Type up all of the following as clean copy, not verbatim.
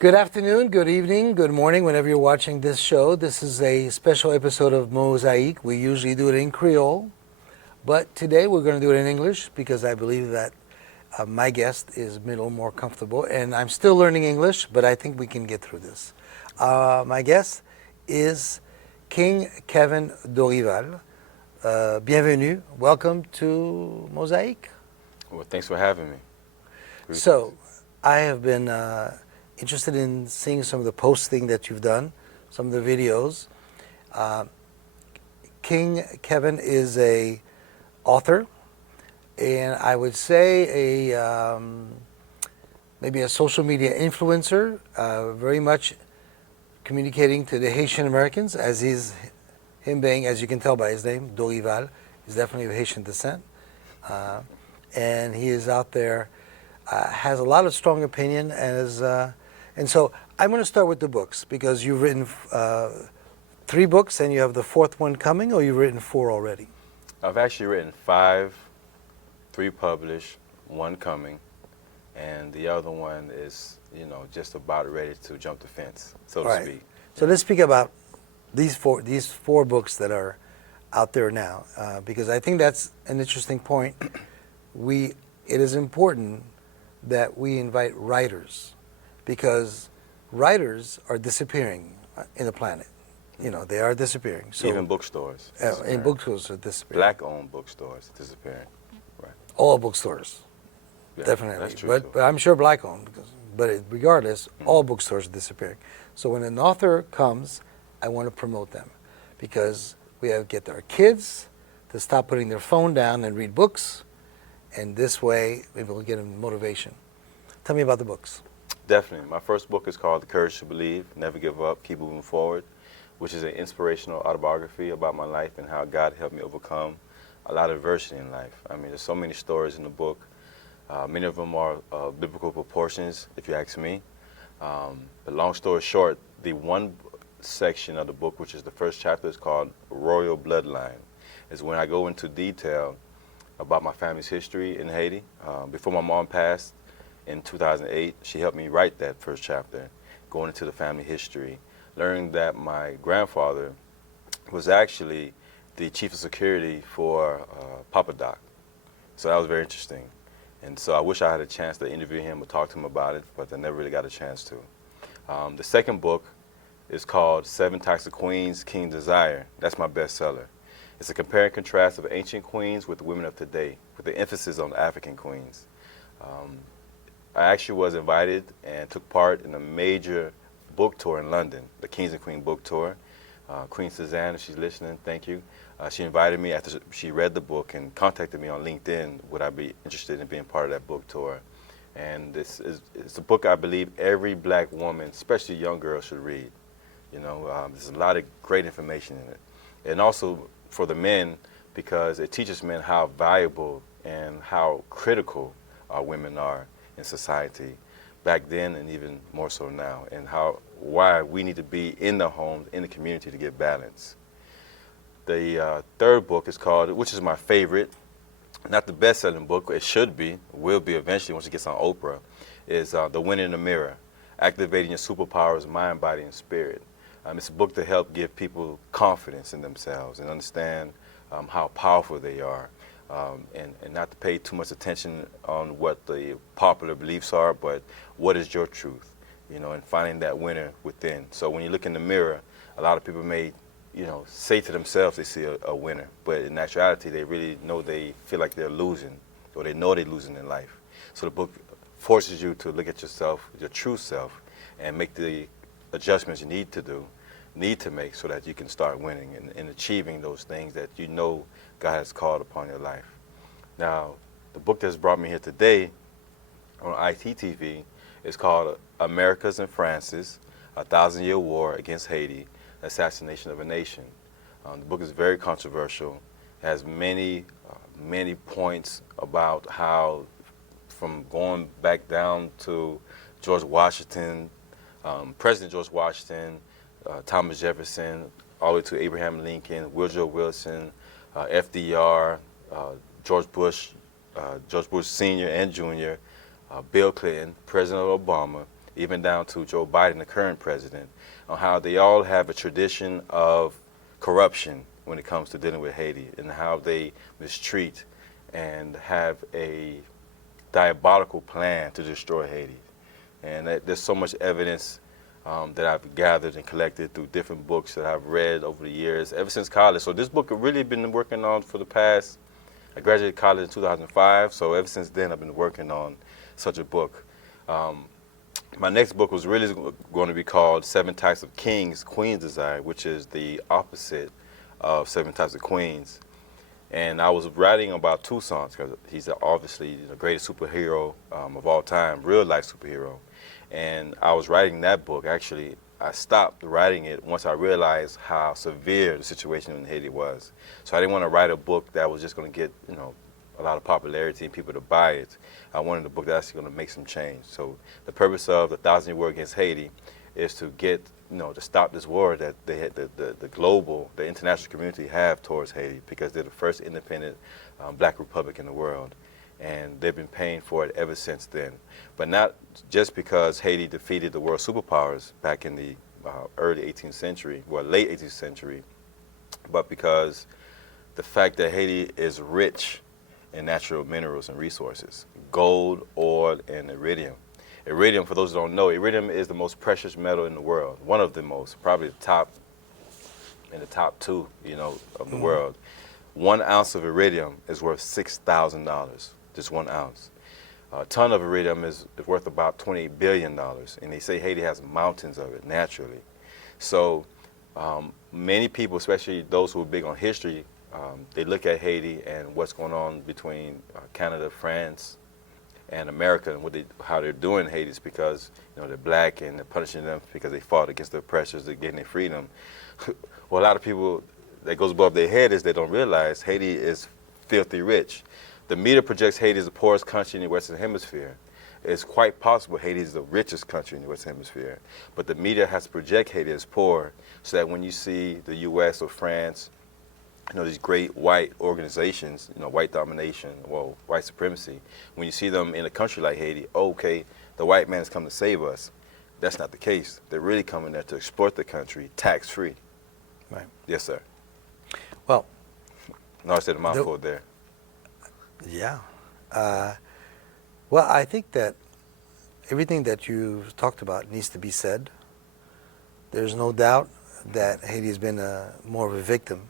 Good afternoon, good evening, good morning, whenever you're watching this show. This is a special episode of Mozayk. We usually do it in Creole, but today we're going to do it in English because I believe that my guest is a little more comfortable, and I'm still learning English, but I think we can get through this. My guest is King Kevin Dorival. Bienvenue. Welcome to Mozayk. Well, thanks for having me. Greetings. So, I have been interested in seeing some of the posting that you've done, some of the videos. King Kevin is a author, and I would say a maybe a social media influencer, very much communicating to the Haitian Americans, as him being, as you can tell by his name, Dorival, is definitely of Haitian descent, and he is out there, has a lot of strong opinion, and so I'm going to start with the books because you've written 3 books and you have the 4th one coming, or you've written 4 already? I've actually written 5, 3 published, 1 coming, and the other one is, just about ready to jump the fence, so to speak. So let's speak about these four books that are out there now, because I think that's an interesting point. It is important that we invite writers, because writers are disappearing in the planet. They are disappearing. So even bookstores. In bookstores are disappearing. Black-owned bookstores disappearing. Right. All bookstores, Yeah, definitely. That's true, But I'm sure black-owned. But regardless, all bookstores are disappearing. So when an author comes, I want to promote them, because we have to get our kids to stop putting their phone down and read books, and this way maybe we'll get them motivation. Tell me about the books. Definitely. My first book is called The Courage to Believe, Never Give Up, Keep Moving Forward, which is an inspirational autobiography about my life and how God helped me overcome a lot of adversity in life. I mean, there's so many stories in the book. Many of them are biblical proportions, if you ask me. But long story short, the one section of the book, which is the first chapter, is called Royal Bloodline. Is when I go into detail about my family's history in Haiti. Before my mom passed in 2008, she helped me write that first chapter, going into the family history, learning that my grandfather was actually the chief of security for Papa Doc. So that was very interesting. And so I wish I had a chance to interview him or talk to him about it, but I never really got a chance to. The second book is called 7 Types of Queens, King Desire. That's my bestseller. It's a compare and contrast of ancient queens with the women of today, with the emphasis on African queens. I actually was invited and took part in a major book tour in London, the Kings and Queens book tour. Queen Suzanne, if she's listening, thank you. She invited me after she read the book and contacted me on LinkedIn, would I be interested in being part of that book tour. And it's a book I believe every black woman, especially young girls, should read. There's a lot of great information in it. And also for the men, because it teaches men how valuable and how critical our women are in society back then and even more so now, and why we need to be in the home, in the community to get balance. The third book is called, which is my favorite, not the best-selling book, it should be, will be eventually once it gets on Oprah, is The Winner in the Mirror, Activating Your Superpowers, Mind, Body, and Spirit. It's a book to help give people confidence in themselves and understand how powerful they are, and not to pay too much attention on what the popular beliefs are, but what is your truth, and finding that winner within. So when you look in the mirror, a lot of people may, say to themselves they see a winner, but in actuality they really know they feel like they're losing, or they know they're losing in life. So the book forces you to look at yourself, your true self, and make the adjustments you need to make so that you can start winning and achieving those things that God has called upon your life. Now, the book that's brought me here today on ITTV is called Americas and France's, A 1,000-Year War Against Haiti, Assassination of a Nation. The book is very controversial, has many points about how, from going back down to George Washington, President George Washington, Thomas Jefferson, all the way to Abraham Lincoln, Woodrow Wilson, FDR, George Bush Sr. and Jr., Bill Clinton, President Obama, even down to Joe Biden, the current president, on how they all have a tradition of corruption when it comes to dealing with Haiti, and how they mistreat and have a diabolical plan to destroy Haiti. And there's so much evidence that I've gathered and collected through different books that I've read over the years, ever since college. So this book I've really been working on for the past, I graduated college in 2005, so ever since then I've been working on such a book. My next book was really going to be called Seven Types of Kings, Queens Desire, which is the opposite of Seven Types of Queens. And I was writing about Toussaint, because he's obviously the greatest superhero of all time, real life superhero. And I was writing that book. Actually, I stopped writing it once I realized how severe the situation in Haiti was. So I didn't want to write a book that was just going to get, a lot of popularity and people to buy it. I wanted a book that's actually going to make some change. So the purpose of the 1,000-Year War Against Haiti is to get, to stop this war that the international community have towards Haiti, because they're the first independent black republic in the world. And they've been paying for it ever since then. But not just because Haiti defeated the world superpowers back in the early 18th century, well, late 18th century, but because the fact that Haiti is rich in natural minerals and resources, gold, oil, and iridium. Iridium, for those who don't know, iridium is the most precious metal in the world, one of the most, probably the top two, of the world. 1 ounce of iridium is worth $6,000. Just 1 ounce. A ton of iridium is worth about $28 billion, and they say Haiti has mountains of it naturally. So many people, especially those who are big on history, they look at Haiti and what's going on between Canada, France, and America, and how they're doing Haiti is because they're black and they're punishing them because they fought against the oppressors, they're getting their freedom. Well, a lot of people, that goes above their head is they don't realize Haiti is filthy rich. The media projects Haiti as the poorest country in the Western Hemisphere. It's quite possible Haiti is the richest country in the Western Hemisphere, but the media has to project Haiti as poor so that when you see the U.S. or France, these great white organizations, white domination, white supremacy, when you see them in a country like Haiti, okay, the white man has come to save us. That's not the case. They're really coming there to exploit the country tax-free. Right. Yes, sir. Well, no, I said a mouthful there. Yeah. Well, I think that everything that you talked about needs to be said. There's no doubt that Haiti has been more of a victim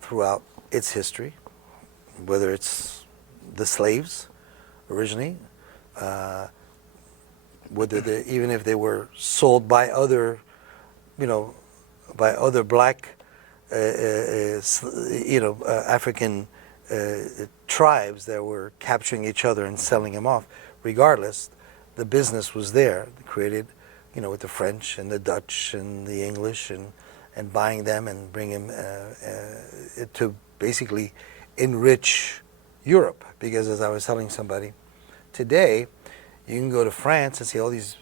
throughout its history, whether it's the slaves originally, even if they were sold by other, black, African tribes that were capturing each other and selling them off. Regardless, the business was there, created, with the French and the Dutch and the English and buying them and bringing them to basically enrich Europe. Because as I was telling somebody, today you can go to France and see all these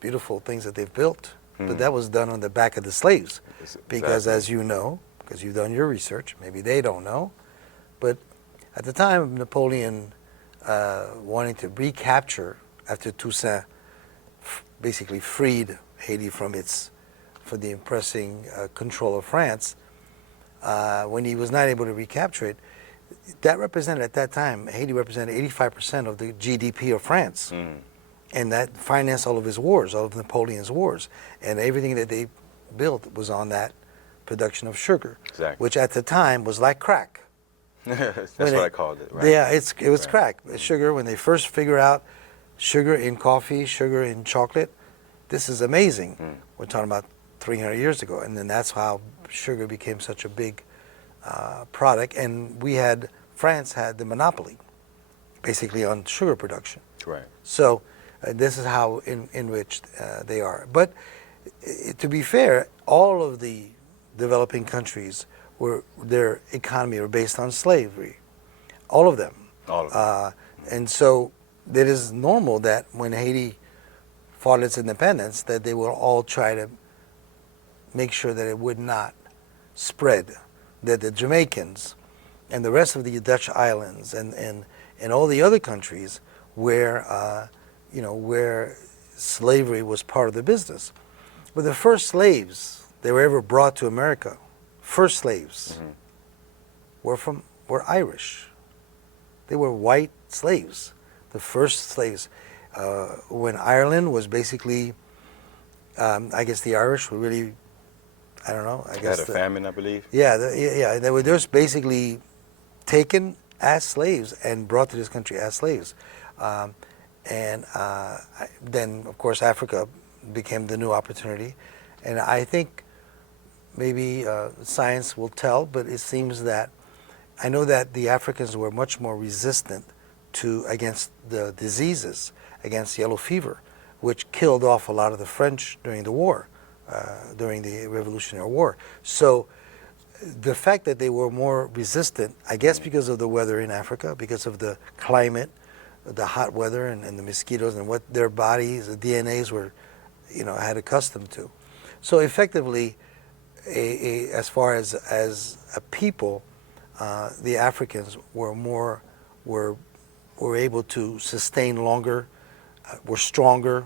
beautiful things that they've built, but that was done on the back of the slaves. Because as you know, because you've done your research, maybe they don't know, but at the time of Napoleon wanting to recapture, after Toussaint basically freed Haiti from the impressing control of France, when he was not able to recapture it, that represented, at that time, Haiti represented 85% of the GDP of France. And that financed all of his wars, all of Napoleon's wars. And everything that they built was on that production of sugar, which at the time was like crack. That's what I called it, right? Yeah, it was crack. Sugar, when they first figure out sugar in coffee, sugar in chocolate, this is amazing. We're talking about 300 years ago. And then that's how sugar became such a big product. And France had the monopoly, basically, on sugar production. Right. So this is how enriched they are. But to be fair, all of the developing countries their economy were based on slavery, all of them. And so it is normal that when Haiti fought its independence, that they will all try to make sure that it would not spread, that the Jamaicans and the rest of the Dutch islands and all the other countries where where slavery was part of the business. But the first slaves that were ever brought to America, first slaves, were Irish. They were white slaves, the first slaves. When Ireland was basically, I guess the Irish were really, I don't know. They had a famine, I believe. Yeah, they were just basically taken as slaves and brought to this country as slaves. And then, of course, Africa became the new opportunity. And I think maybe science will tell, but it seems that I know that the Africans were much more resistant against the diseases, against yellow fever, which killed off a lot of the French during the war, during the Revolutionary War. So the fact that they were more resistant, I guess because of the weather in Africa, because of the climate, the hot weather and the mosquitoes and what their bodies, the DNAs were, had accustomed to. So effectively, as far as a people, the Africans were able to sustain longer, were stronger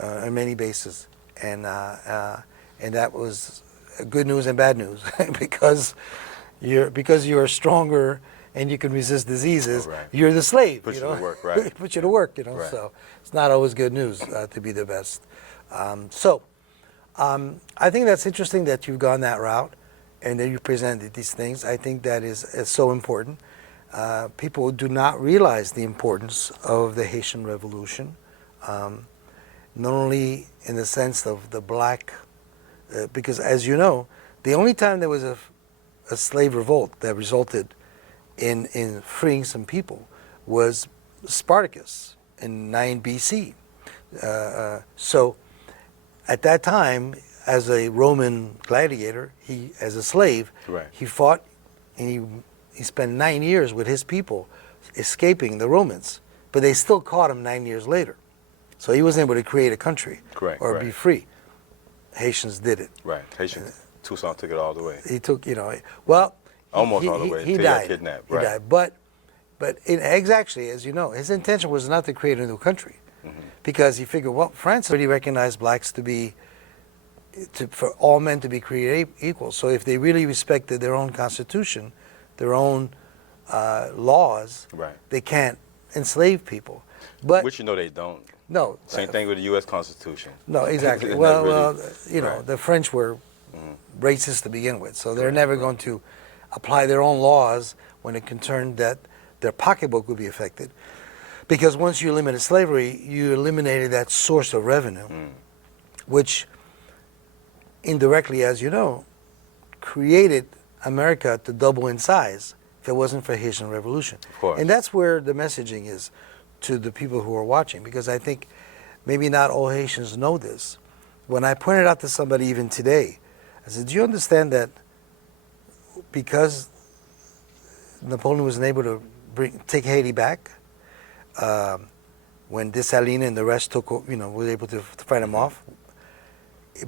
on many bases, and that was good news and bad news because you're stronger and you can resist diseases. Right. You're the slave. Put you to work, right? Put you to work. Right. So it's not always good news to be the best. I think that's interesting that you've gone that route and that you presented these things. I think that is so important. People do not realize the importance of the Haitian Revolution, not only in the sense of the black, because as you know, the only time there was a slave revolt that resulted in freeing some people was Spartacus in 9 BC. So at that time, as a Roman gladiator, as a slave, right. he fought, and he spent 9 years with his people escaping the Romans, but they still caught him 9 years later. So he wasn't able to create a country or be free. Haitians did it. Right. Haitians, Toussaint took it all the way. He took, almost all the way. He died. Kidnapped. He Right. died. But exactly, as you know, his intention was not to create a new country, because he figured, well, France already recognized blacks for all men to be created equal. So if they really respected their own constitution, their own laws, right. they can't enslave people. But which they don't. No. Same thing with the U.S. Constitution. No, exactly. Right. The French were racist to begin with, so they're never going to apply their own laws when it concerned that their pocketbook would be affected. Because once you eliminated slavery, you eliminated that source of revenue, which indirectly, as you know, created America to double in size if it wasn't for Haitian Revolution. Of course. And that's where the messaging is to the people who are watching, because I think maybe not all Haitians know this. When I pointed out to somebody even today, I said, do you understand that because Napoleon was unable to take Haiti back, when Dessalines and the rest were able to fight him off,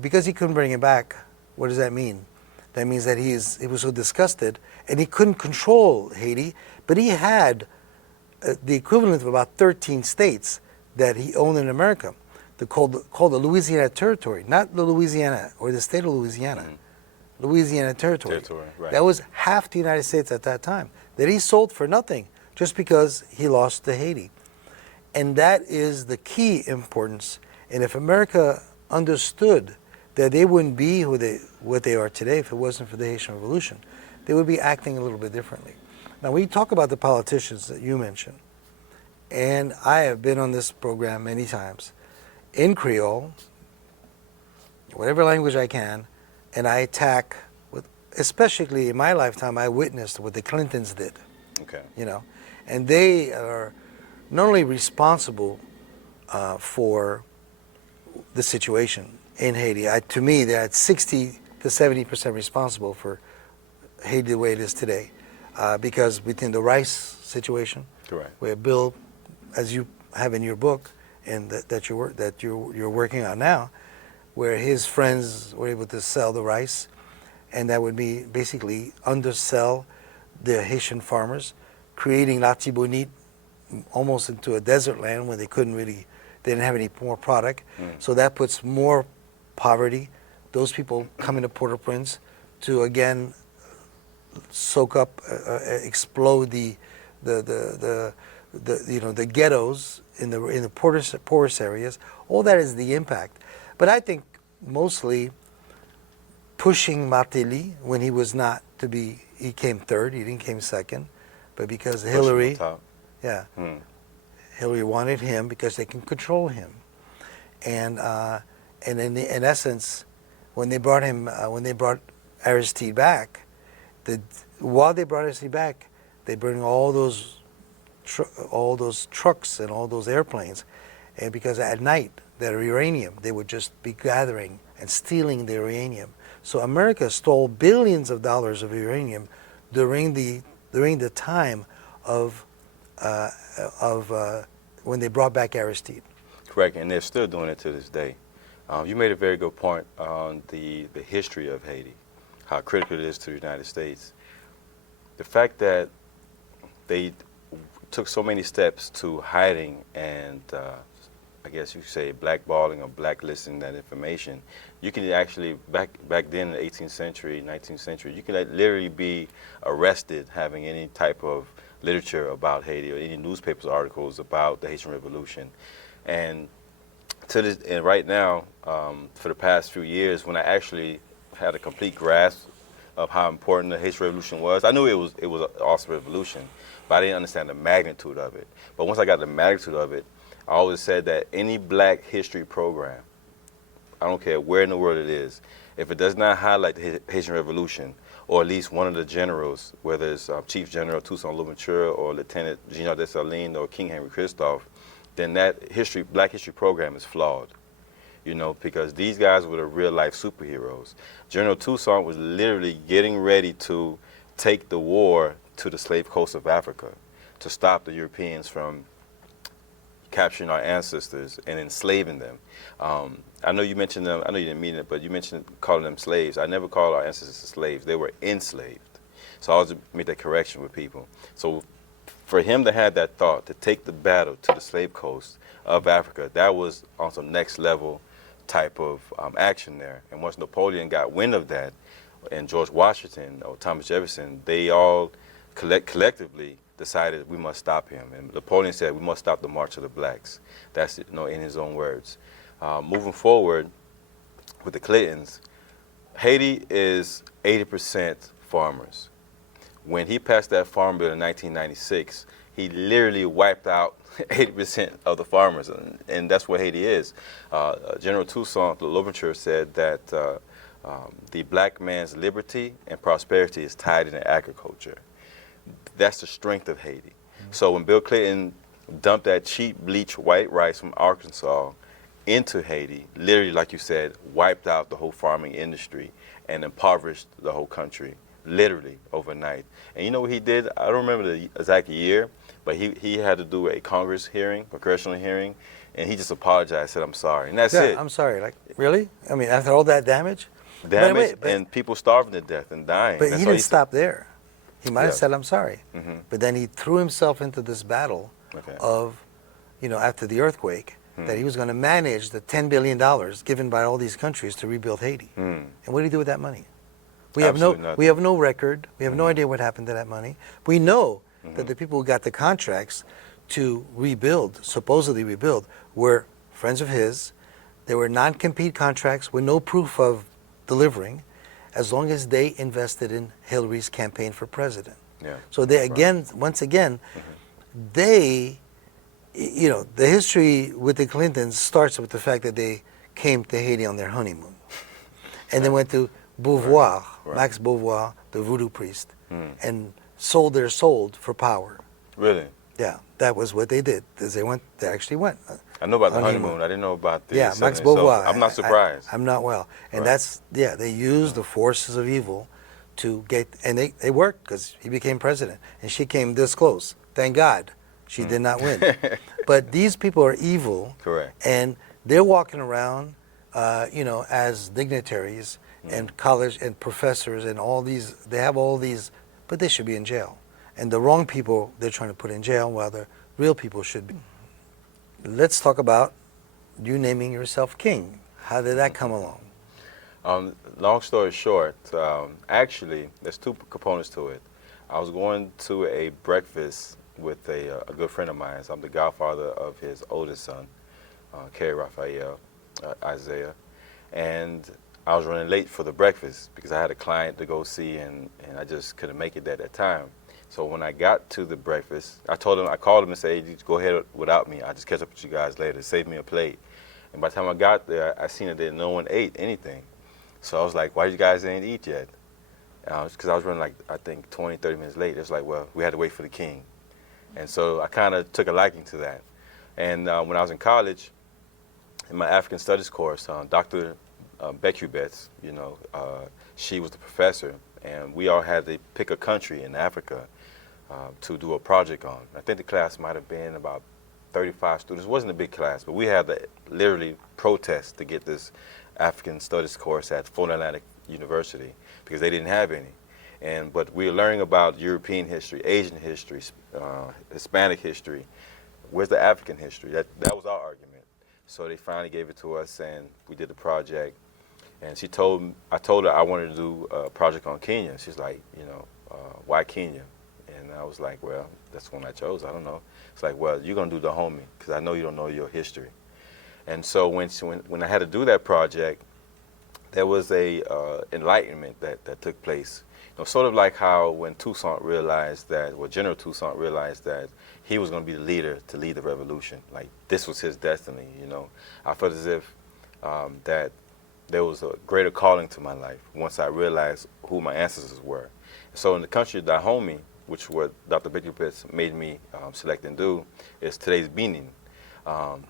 because he couldn't bring it back, what does that mean? That means that he was so disgusted, and he couldn't control Haiti, but he had the equivalent of about 13 states that he owned in America, called the Louisiana Territory, not the Louisiana or the state of Louisiana, Louisiana Territory. Right. That was half the United States at that time, that he sold for nothing just because he lost to Haiti. And that is the key importance. And if America understood that they wouldn't be what they are today if it wasn't for the Haitian Revolution, they would be acting a little bit differently. Now, we talk about the politicians that you mentioned, and I have been on this program many times in Creole, whatever language I can, and I attack, especially in my lifetime, I witnessed what the Clintons did. Okay. And they are not only responsible for the situation in Haiti. To me, they're at 60 to 70% responsible for Haiti the way it is today, because within the rice situation, correct, where Bill, as you have in your book, and that you're working on now, where his friends were able to sell the rice, and that would be basically undersell the Haitian farmers, creating Latibonite almost into a desert land where they They didn't have any more product. So that puts more poverty. Those people come into Port-au-Prince to again soak up, explode the ghettos in the poorest areas. All that is the impact. But I think mostly pushing Martelly when he was not to be, he came third, he didn't came second, but because Hillary, Hillary wanted him because they can control him, and in essence, when they brought Aristide back, while they brought Aristide back, they bring all those trucks and all those airplanes, and because at night that uranium they would just be gathering and stealing the uranium. So America stole billions of dollars of uranium during the time of when they brought back Aristide. Correct, and they're still doing it to this day. You made a very good point on the history of Haiti, how critical it is to the United States. The fact that they took so many steps to hiding and I guess you could say blackballing or blacklisting that information. You can actually, back then in the 18th century, 19th century, you can literally be arrested having any type of literature about Haiti or any newspapers articles about the Haitian Revolution. And right now, for the past few years, when I actually had a complete grasp of how important the Haitian Revolution was, I knew it was an awesome revolution, but I didn't understand the magnitude of it. But once I got the magnitude of it, I always said that any black history program, I don't care where in the world it is, if it does not highlight the Haitian Revolution, or at least one of the generals, whether it's Chief General Toussaint Louverture or Lieutenant General Dessalines or King Henry Christophe, then that black history program is flawed. You know, because these guys were the real life superheroes. General Toussaint was literally getting ready to take the war to the slave coast of Africa to stop the Europeans from capturing our ancestors and enslaving them. I know you mentioned them, I know you didn't mean it, but you mentioned calling them slaves. I never called our ancestors slaves. They were enslaved. So I always make that correction with people. So for him to have that thought, to take the battle to the slave coast of Africa, that was on some next level type of action there. And once Napoleon got wind of that, and George Washington or Thomas Jefferson, they all collectively decided we must stop him. And Napoleon said we must stop the march of the blacks. That's in his own words. Moving forward with the Clintons, Haiti is 80% farmers. When he passed that farm bill in 1996, he literally wiped out 80% of the farmers, and that's what Haiti is. General Toussaint Louverture said that the black man's liberty and prosperity is tied into agriculture. That's the strength of Haiti. So when Bill Clinton dumped that cheap bleached white rice from Arkansas into Haiti, literally, like you said, wiped out the whole farming industry and impoverished the whole country, literally overnight. And you know what he did? I don't remember the exact year, but he had to do a Congress hearing, a congressional hearing, and he just apologized, said, I'm sorry. And that's it. I'm sorry. Like, really? I mean, after all that damage? And people starving to death and dying. But he didn't stop there. He might have said, I'm sorry. Mm-hmm. But then he threw himself into this battle of, after the earthquake, that he was going to manage the $10 billion given by all these countries to rebuild Haiti. And what did he do with that money? We have no record. We have no idea what happened to that money. We know that the people who got the contracts to rebuild, supposedly rebuild, were friends of his. They were non-compete contracts with no proof of delivering, as long as they invested in Hillary's campaign for president. So they once again, they, the history with the Clintons starts with the fact that they came to Haiti on their honeymoon, and they went to Beauvoir, Max Beauvoir, the voodoo priest, and sold their soul for power. Really? Yeah, that was what they did. They actually went. I know about the honeymoon. I didn't know about the Max Beauvoir. I'm not surprised. I'm not well. And they used the forces of evil to get, and they worked because he became president. And she came this close. Thank God she did not win. But these people are evil. Correct. And they're walking around, as dignitaries and college and professors and all these, they have all these, but they should be in jail. And the wrong people they're trying to put in jail while the real people should be. Let's talk about you naming yourself king. How did that come along? Long story short, actually, there's two components to it. I was going to a breakfast with a good friend of mine. So I'm the godfather of his oldest son, Kerry Raphael, Isaiah, and I was running late for the breakfast because I had a client to go see, and I just couldn't make it at that time. So when I got to the breakfast, I called him and said, hey, go ahead without me. I'll just catch up with you guys later. Save me a plate. And by the time I got there, I seen that no one ate anything. So I was like, why you guys ain't eat yet? Because I was running like, I think 20, 30 minutes late. It's like, well, we had to wait for the king. And so I kind of took a liking to that. And when I was in college, in my African Studies course, Dr. Becky Betts, she was the professor, and we all had to pick a country in Africa to do a project on. I think the class might have been about 35 students. It wasn't a big class, but we had to literally protest to get this African Studies course at Fulton Atlantic University because they didn't have any. But we were learning about European history, Asian history, Hispanic history. Where's the African history? That was our argument. So they finally gave it to us, and we did the project. And I told her I wanted to do a project on Kenya. She's like, why Kenya? And I was like, well, that's the one I chose. I don't know. It's like, well, you're gonna do the homie because I know you don't know your history. And so when I had to do that project, there was a enlightenment that took place. Sort of like how when General Toussaint realized that he was going to be the leader to lead the revolution. Like this was his destiny. I felt as if that there was a greater calling to my life once I realized who my ancestors were. So in the country of Dahomey, which what Dr. Becky Pitts made me select and do, is today's Benin.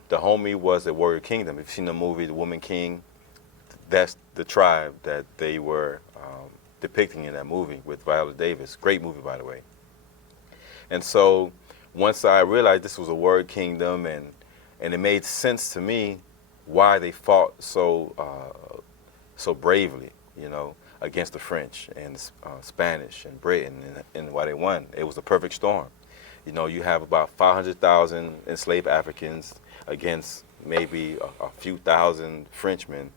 Dahomey was a warrior kingdom. If you've seen the movie The Woman King, that's the tribe that they were depicting in that movie with Viola Davis. Great movie, by the way. And so once I realized this was a warrior kingdom, and it made sense to me why they fought so bravely, against the French and Spanish and Britain, and why they won. It was the perfect storm. You have about 500,000 enslaved Africans against maybe a few thousand Frenchmen.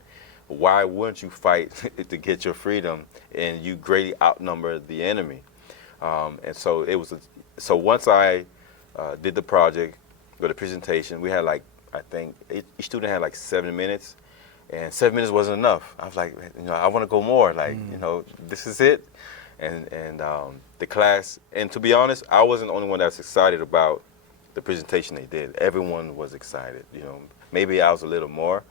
Why wouldn't you fight to get your freedom? And you greatly outnumber the enemy. And so so once I did the project, or the presentation, we had I think each student had 7 minutes, and 7 minutes wasn't enough. I was like, I want to go more. This is it. And the class, and to be honest, I wasn't the only one that was excited about the presentation they did. Everyone was excited. Maybe I was a little more.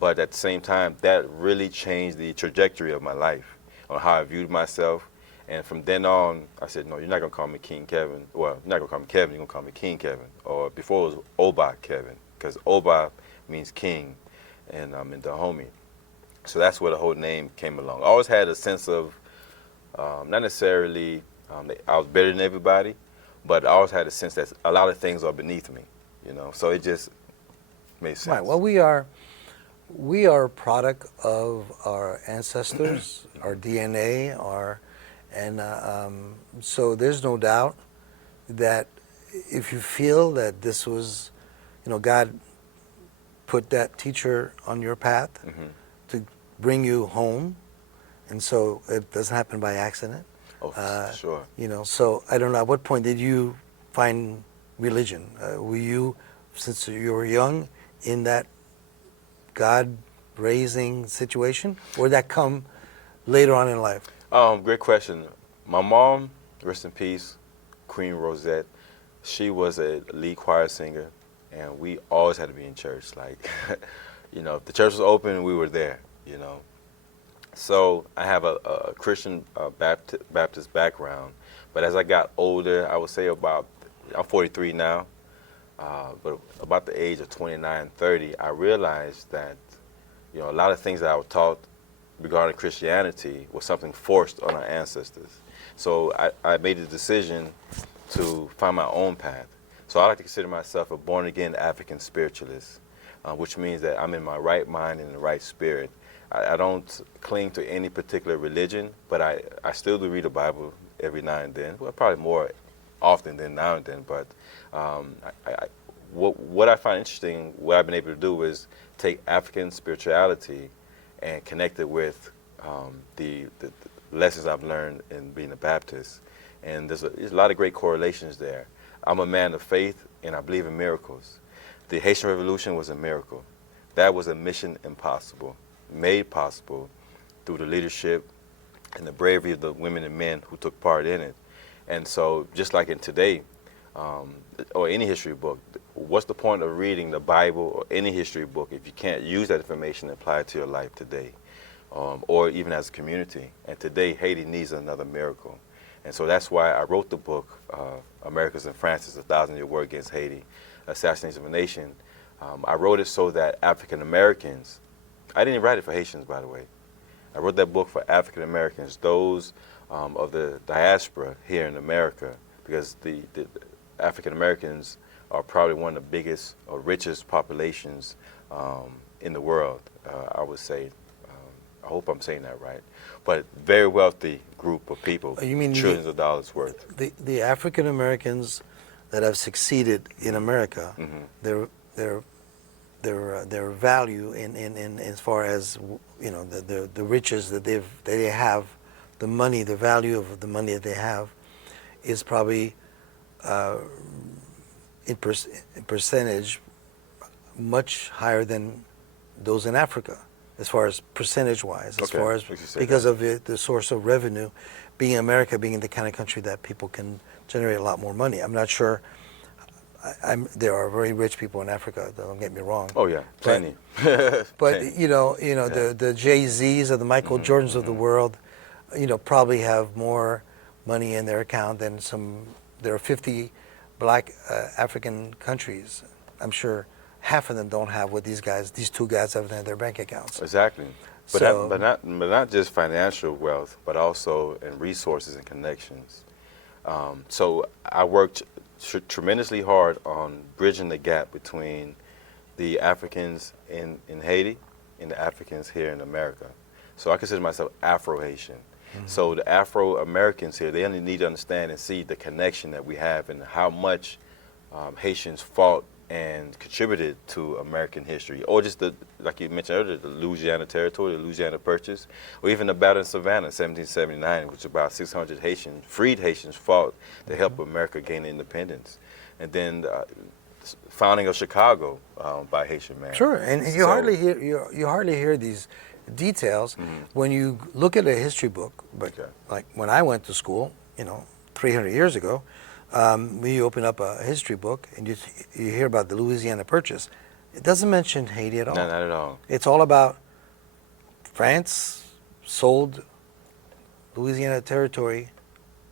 But at the same time, that really changed the trajectory of my life on how I viewed myself. And from then on, I said, no, you're not going to call me King Kevin. Well, you're not going to call me Kevin, you're going to call me King Kevin. Or before it was Oba Kevin, because Oba means king, and I'm in Dahomey. So that's where the whole name came along. I always had a sense of, not necessarily I was better than everybody, but I always had a sense that a lot of things are beneath me, So it just made sense. Right. Well, we are a product of our ancestors, our DNA, so there's no doubt that if you feel that this was, God put that teacher on your path to bring you home, and so it doesn't happen by accident. Oh, sure. So I don't know, at what point did you find religion? Were you, since you were young, in that God-raising situation, or did that come later on in life? Great question. My mom, rest in peace, Queen Rosette, she was a lead choir singer, and we always had to be in church. If the church was open, we were there, So I have a Christian Baptist background, but as I got older, I would say I'm 43 now, but about the age of 29, 30, I realized that, a lot of things that I was taught regarding Christianity was something forced on our ancestors. So I made the decision to find my own path. So I like to consider myself a born-again African spiritualist, which means that I'm in my right mind and in the right spirit. I don't cling to any particular religion, but I still do read the Bible every now and then. Well, probably more often than now and then, but what I find interesting, what I've been able to do is take African spirituality and connect it with the lessons I've learned in being a Baptist. And there's a lot of great correlations there. I'm a man of faith, and I believe in miracles. The Haitian Revolution was a miracle. That was a mission impossible, made possible through the leadership and the bravery of the women and men who took part in it. And so, just like in today, or any history book, what's the point of reading the Bible or any history book if you can't use that information and apply it to your life today, or even as a community? And today, Haiti needs another miracle. And so that's why I wrote the book, Americans and Francis, A 1,000-Year War Against Haiti, Assassination of a Nation. I wrote it so that African Americans, I didn't write it for Haitians, by the way. I wrote that book for African Americans, those of the diaspora here in America, because the African Americans are probably one of the biggest or richest populations in the world, I would say. I hope I'm saying that right. But very wealthy group of people, You mean trillions of dollars worth. the African Americans that have succeeded in America, their value in as far as the riches that they have, the money, the value of the money that they have, is probably in percentage much higher than those in Africa, as far as percentage-wise, as far as because of the source of revenue, being America being the kind of country that people can generate a lot more money. I'm not sure. There are very rich people in Africa. Don't get me wrong. Oh yeah, plenty. But Plenty. the Jay-Z's or the Michael Jordans of the world, probably have more money in their account than some. There are 50 black African countries. I'm sure half of them don't have what these two guys have in their bank accounts. Exactly. But, So- but not just financial wealth, but also in resources and connections. So I worked tremendously hard on bridging the gap between the Africans in Haiti and the Africans here in America. So I consider myself Afro-Haitian. So the Afro-Americans here, they only need to understand and see the connection that we have and how much Haitians fought and contributed to American history, or just like you mentioned earlier, the Louisiana Territory, the Louisiana Purchase, or even the Battle of Savannah, 1779, which about 600 freed Haitians fought to help America gain independence, and then the founding of Chicago by Haitian man. Sure, and you hardly hear these details when you look at a history book. But like when I went to school, 300 years ago. When you open up a history book and you hear about the Louisiana Purchase, it doesn't mention Haiti at all. No, not at all. It's all about France sold Louisiana Territory,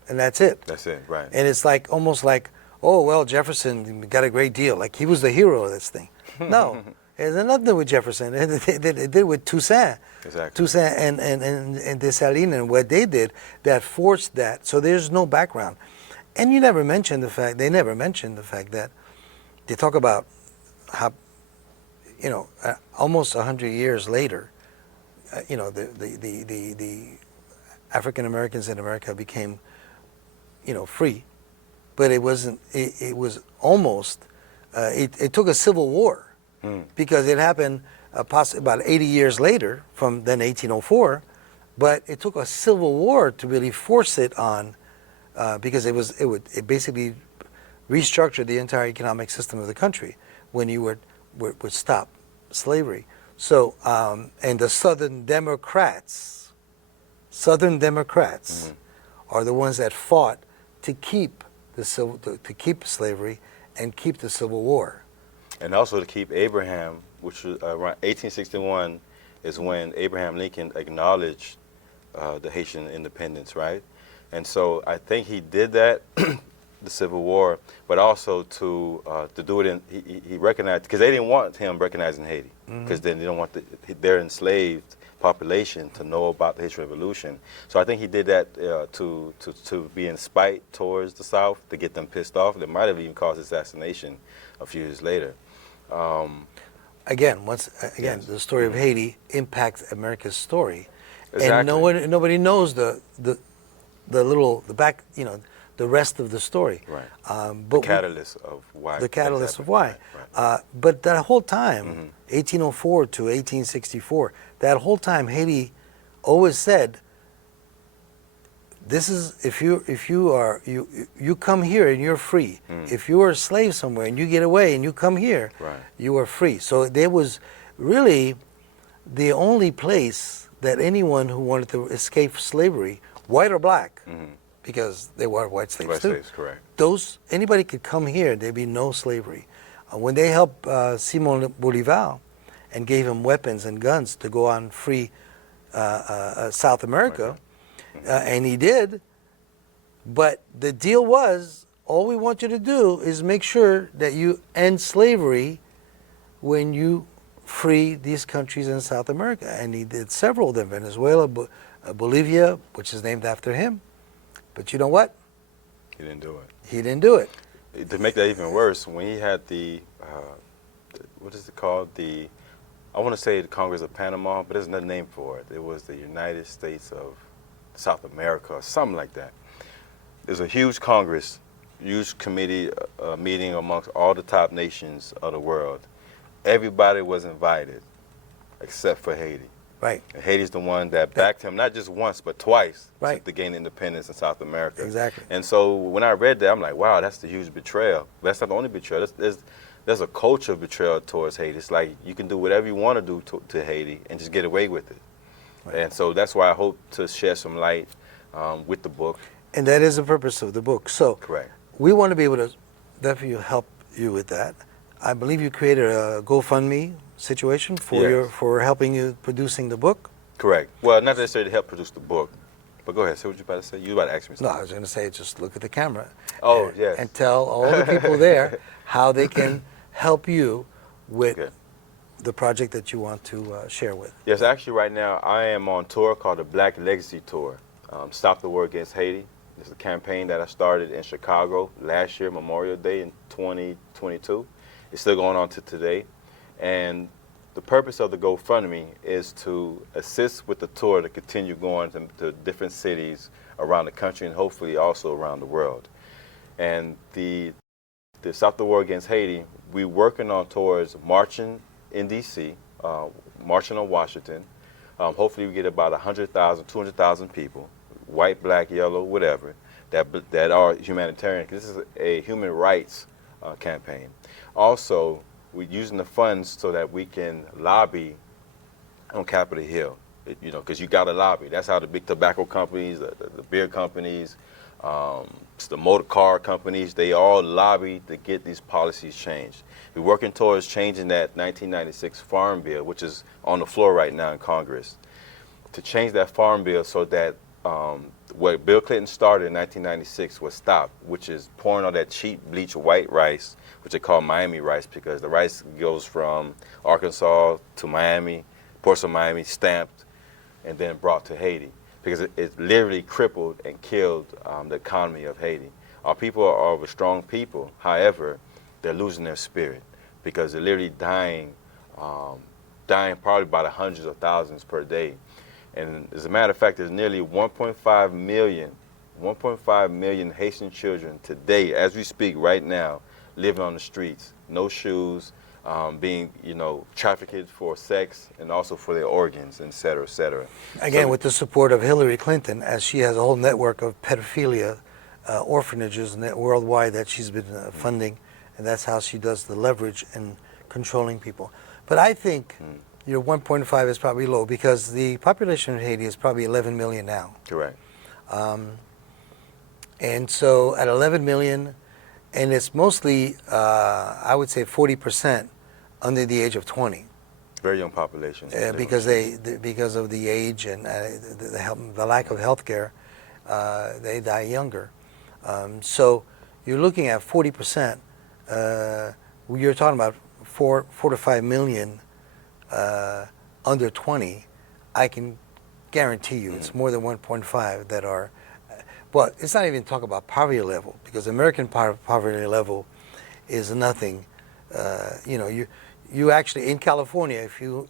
and that's it. That's it, right. And it's almost like, oh, well, Jefferson got a great deal. Like he was the hero of this thing. No, it had nothing to do with Jefferson. It did with Toussaint. Exactly. Toussaint and Dessalines and what they did that forced that. So there's no background. And they never mentioned the fact that they talk about how, almost 100 years later, the African Americans in America became, free, but it wasn't. It was almost. It took a civil war because it happened about 80 years later from then 1804, but it took a civil war to really force it on. Because it basically restructured the entire economic system of the country when you would stop slavery. So and the Southern Democrats are the ones that fought to keep to keep slavery and keep the Civil War. And also to keep Abraham, which was around 1861, is when Abraham Lincoln acknowledged the Haitian independence, right? And so I think he did that, the Civil War, but also to do it in, he recognized, because they didn't want him recognizing Haiti, because then they don't want their enslaved population to know about the Haitian Revolution. So I think he did that to be in spite towards the South, to get them pissed off. That might have even caused assassination a few years later. Again, the story of Haiti impacts America's story, Exactly. and nobody knows the the rest of the story. Right. But The catalyst of why. the catalyst exactly. of why. Right. But that whole time, 1804 to 1864, that whole time Haiti always said, this is if you come here and you're free. If you are a slave somewhere and you get away and you come here, Right. you are free. So there was really the only place that anyone who wanted to escape slavery, white or black, because they were white slaves White too. slaves, correct. Anybody could come here. There'd be no slavery. When they helped Simon Bolivar and gave him weapons and guns to go on free South America. And he did, but the deal was, all we want you to do is make sure that you end slavery when you free these countries in South America. And he did several of them, Venezuela, Bolivia, which is named after him. But you know what? He didn't do it. He didn't do it. To make that even worse, when he had what is it called? I want to say the Congress of Panama, but there's another name for it. It was the United States of South America, or something like that. There's a huge Congress, huge committee meeting amongst all the top nations of the world. Everybody was invited, except for Haiti. Right. And Haiti's the one that backed him, not just once, but twice, Right. to gain independence in South America. Exactly. And so when I read that, I'm like, wow, that's the huge betrayal. That's not the only betrayal. There's a culture of betrayal towards Haiti. It's like you can do whatever you want to do to Haiti and just get away with it. Right. And so that's why I hope to shed some light with the book. And that is the purpose of the book. So Correct. We want to be able to definitely help you with that. I believe you created a GoFundMe situation for helping you producing the book. Correct. Well, not necessarily to help produce the book, but go ahead. Say what you about to say. You about to ask me something. No, I was going to say just look at the camera. Oh, and, yes. And tell all the people there how they can help you with the project that you want to share with. Yes, actually right now I am on tour called the Black Legacy Tour. Stop the War Against Haiti. It's a campaign that I started in Chicago last year, Memorial Day in 2022. It's still going on to today. And the purpose of the GoFundMe is to assist with the tour to continue going to different cities around the country and hopefully also around the world. And the Stop the War Against Haiti, we're working on towards marching in D.C., marching on Washington. Hopefully we get about 100,000, 200,000 people, white, black, yellow, whatever, that are humanitarian. This is a human rights campaign. Also, we're using the funds so that we can lobby on Capitol Hill, because you got to lobby. That's how the big tobacco companies, the beer companies, the motor car companies, they all lobby to get these policies changed. We're working towards changing that 1996 Farm Bill, which is on the floor right now in Congress, to change that Farm Bill so that what Bill Clinton started in 1996 was stopped, which is pouring all that cheap bleached white rice, which they call Miami rice, because the rice goes from Arkansas to Miami, ports of Miami, stamped, and then brought to Haiti, because it literally crippled and killed the economy of Haiti. Our people are a strong people. However, they're losing their spirit because they're literally dying probably by the hundreds of thousands per day. And as a matter of fact, there's nearly 1.5 million Haitian children today, as we speak right now, living on the streets, no shoes, being, trafficked for sex and also for their organs, et cetera, et cetera. Again, with the support of Hillary Clinton, as she has a whole network of pedophilia orphanages worldwide that she's been funding, and that's how she does the leverage in controlling people. But I think your 1.5 is probably low because the population of Haiti is probably 11 million now. Correct. And so at 11 million, and it's mostly, I would say 40% under the age of 20. Very young population. Because of the age and the lack of health care, they die younger. So you're looking at 40%. You're talking about 4 to 5 million under 20. I can guarantee you it's more than 1.5 that are. Well, it's not even talk about poverty level, because American poverty level is nothing. You actually in California, if you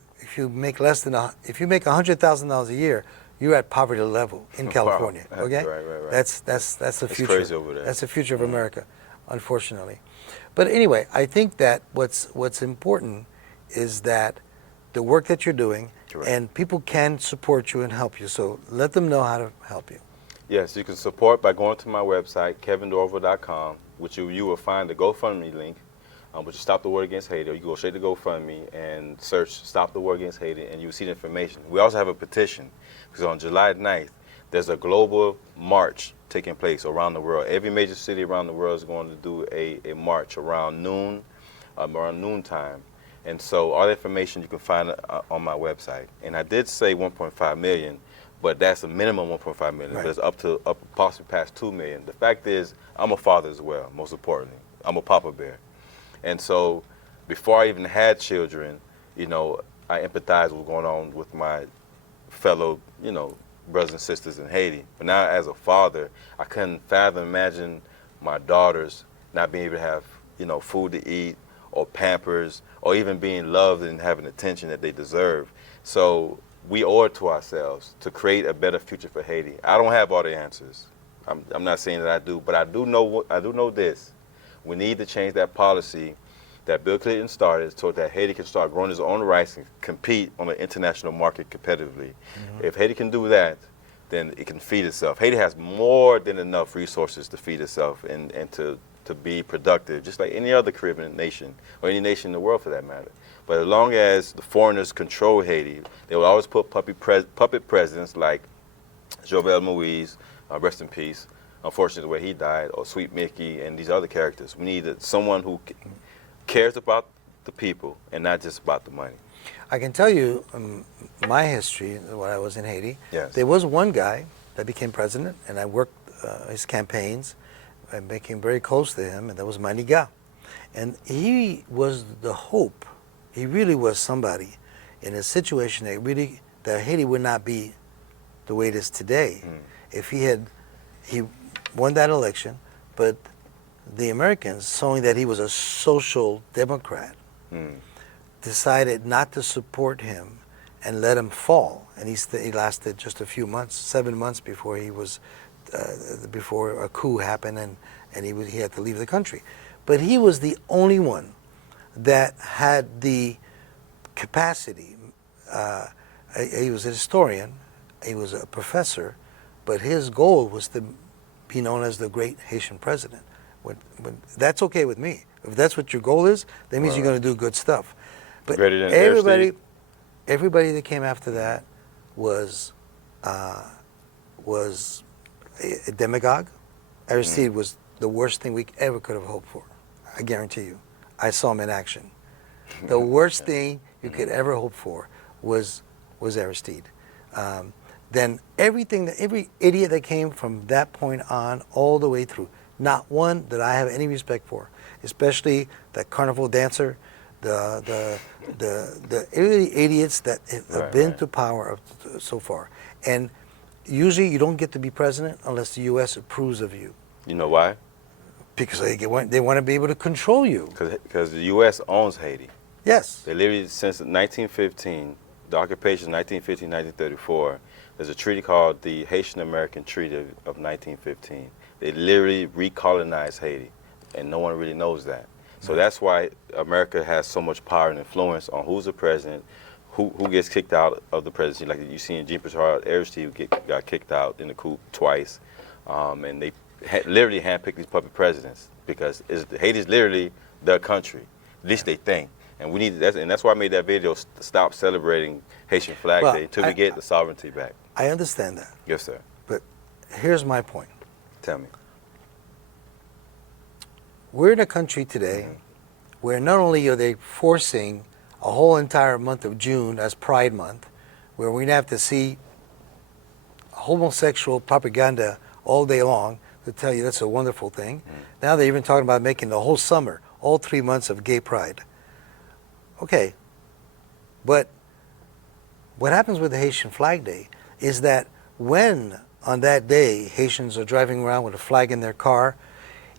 make less than if you make $100,000 a year, you're at poverty level in California. Wow. Okay, Right. that's the It's future. crazy over there. That's the future of America, unfortunately. But anyway, I think that what's important is that the work that you're doing, Correct. and people can support you and help you. So let them know how to help you. Yes, you can support by going to my website, kevindorival.com, which you will find the GoFundMe link, which is Stop the War Against Haiti. Or you go straight to GoFundMe and search Stop the War Against Haiti, and you'll see the information. We also have a petition, because on July 9th, there's a global march taking place around the world. Every major city around the world is going to do a march around noontime. And so all the information you can find on my website. And I did say 1.5 million, but that's a minimum 1.5 million. Right. But it's up possibly past 2 million. The fact is, I'm a father as well, most importantly. I'm a papa bear. And so before I even had children, I empathized with what's going on with my fellow, brothers and sisters in Haiti. But now as a father, I couldn't imagine my daughters not being able to have, food to eat, or Pampers, or even being loved and having attention that they deserve. So we owe it to ourselves to create a better future for Haiti. I don't have all the answers. I'm not saying that I do, but I do know this. We need to change that policy that Bill Clinton started so that Haiti can start growing its own rice and compete on the international market competitively. Mm-hmm. If Haiti can do that, then it can feed itself. Haiti has more than enough resources to feed itself and to be productive, just like any other Caribbean nation, or any nation in the world for that matter. But as long as the foreigners control Haiti, they will always put puppet presidents like Jovenel Moïse, rest in peace, unfortunately the way he died, or Sweet Mickey, and these other characters. We need someone who cares about the people and not just about the money. I can tell you my history when I was in Haiti. Yes. There was one guy that became president, and I worked his campaigns. I became very close to him, and that was Maniga. And he was the hope. He really was somebody in a situation that Haiti would not be the way it is today if he won that election, but the Americans, knowing that he was a social democrat, decided not to support him and let him fall. And he lasted just a few months, 7 months before he was, before a coup happened and he had to leave the country. But he was the only one that had the capacity. He was a historian, he was a professor, but his goal was to be known as the great Haitian president. When that's okay with me. If that's what your goal is, that means you're going to do good stuff. But everybody that came after that was a demagogue. Aristide was the worst thing we ever could have hoped for. I guarantee you. I saw him in action. The worst thing you could ever hope for was Aristide. Then every idiot that came from that point on all the way through, not one that I have any respect for, especially that carnival dancer, the idiots that have been to power so far. And usually you don't get to be president unless the U.S. approves of you. You know why? Because they want to be able to control you. Because the U.S. owns Haiti. Yes. They literally, since 1915, the occupation 1915, 1934, there's a treaty called the Haitian-American Treaty of 1915. They literally recolonized Haiti, and no one really knows that. So that's why America has so much power and influence on who's the president, who gets kicked out of the presidency. Like you see in Jean Petard, Aristide got kicked out in the coup twice, and they literally handpicked these puppet presidents because Haiti's literally their country. At least they think. And we need and that's why I made that video. Stop celebrating Haitian Flag Day until we get the sovereignty back. I understand that. Yes, sir. But here's my point. Tell me. We're in a country today where not only are they forcing a whole entire month of June as Pride Month, where we're going to have to see homosexual propaganda all day long to tell you that's a wonderful thing. Now they're even talking about making the whole summer, all 3 months of gay pride. Okay, but what happens with the Haitian Flag Day is that when on that day Haitians are driving around with a flag in their car,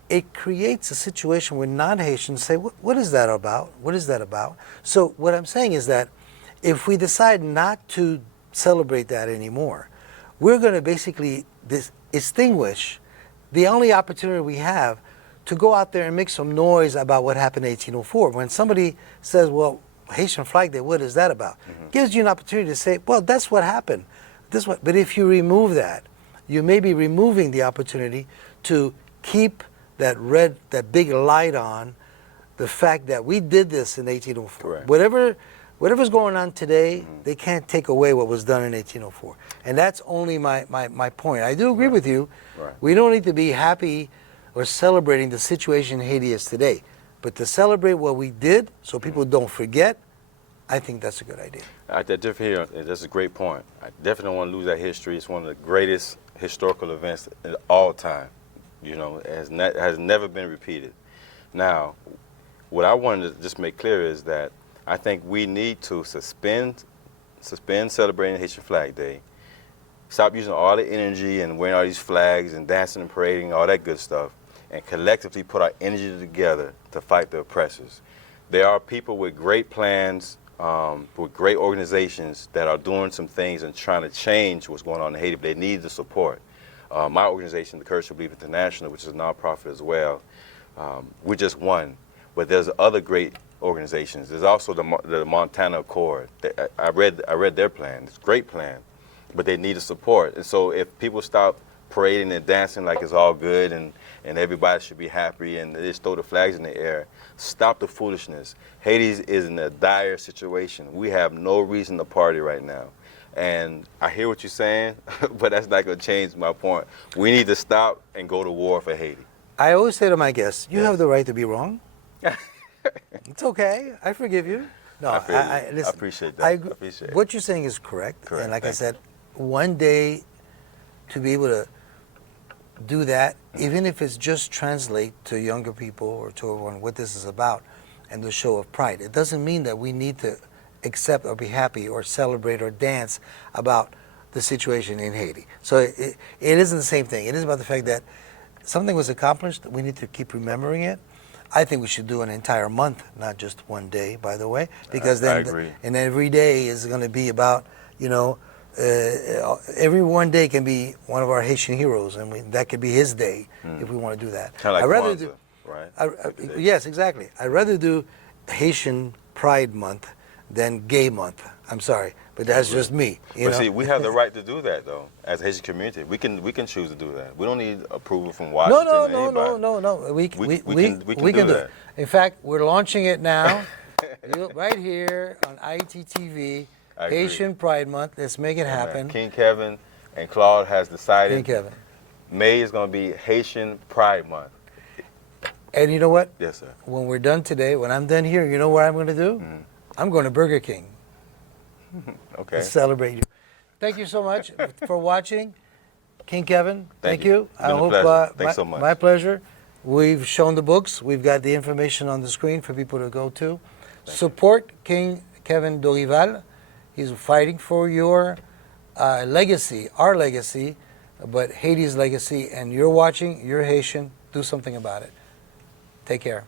it creates a situation where non-Haitians say, what is that about? What is that about? So what I'm saying is that if we decide not to celebrate that anymore, we're going to basically extinguish the only opportunity we have to go out there and make some noise about what happened in 1804. When somebody says, well, Haitian Flag Day, what is that about? Gives you an opportunity to say, well, that's what happened. But if you remove that, you may be removing the opportunity to keep that big light on the fact that we did this in 1804. Correct. Whatever's going on today, they can't take away what was done in 1804. And that's only my point. I do agree with you. Right. We don't need to be happy or celebrating the situation Haiti is today. But to celebrate what we did so people don't forget, I think that's a good idea. That's a great point. I definitely don't want to lose that history. It's one of the greatest historical events in all time. You know, it has never been repeated. Now, what I wanted to just make clear is that I think we need to suspend celebrating Haitian Flag Day, stop using all the energy and wearing all these flags and dancing and parading, all that good stuff, and collectively put our energy together to fight the oppressors. There are people with great plans, with great organizations that are doing some things and trying to change what's going on in Haiti, but they need the support. My organization, the Courage to Believe International, which is a nonprofit as well, we're just one. But there's other great organizations. There's also the Montana Accord. I read their plan. It's a great plan, but they need the support. And so if people stop parading and dancing like it's all good and everybody should be happy and they just throw the flags in the air, stop the foolishness. Haiti is in a dire situation. We have no reason to party right now. And I hear what you're saying, but that's not going to change my point. We need to stop and go to war for Haiti. I always say to my guests, you have the right to be wrong. It's okay. I forgive you. No, listen, I appreciate that. I appreciate it. What you're saying is correct. Correct. And like I said, one day to be able to do that, even if it's just translate to younger people or to everyone what this is about and the show of pride. It doesn't mean that we need to accept or be happy or celebrate or dance about the situation in Haiti. So it isn't the same thing. It is about the fact that something was accomplished. We need to keep remembering it. I think we should do an entire month, not just one day, by the way, because then I agree. And every day is going to be about, every one day can be one of our Haitian heroes, and that could be his day if we want to do that. Kind of like Kwanzaa, right? Yes, exactly. I'd rather do Haitian Pride Month than Gay Month. I'm sorry, but that's just me. See, we have the right to do that, though, as a Haitian community. We can choose to do that. We don't need approval from Washington or anybody. No. We can do that. it. In fact, we're launching it now, right here on ITTV, Haitian Pride Month. Let's make it happen. King Kevin and Claude has decided King Kevin. May is going to be Haitian Pride Month. And you know what? Yes, sir. When we're done today, when I'm done here, you know what I'm going to do? I'm going to Burger King. Okay. To celebrate you. Thank you so much for watching. King Kevin, thank you. It's been a pleasure. Thanks so much. My pleasure. We've shown the books. We've got the information on the screen for people to go to. Support King Kevin Dorival. He's fighting for your legacy, our legacy, but Haiti's legacy. And you're watching, you're Haitian. Do something about it. Take care.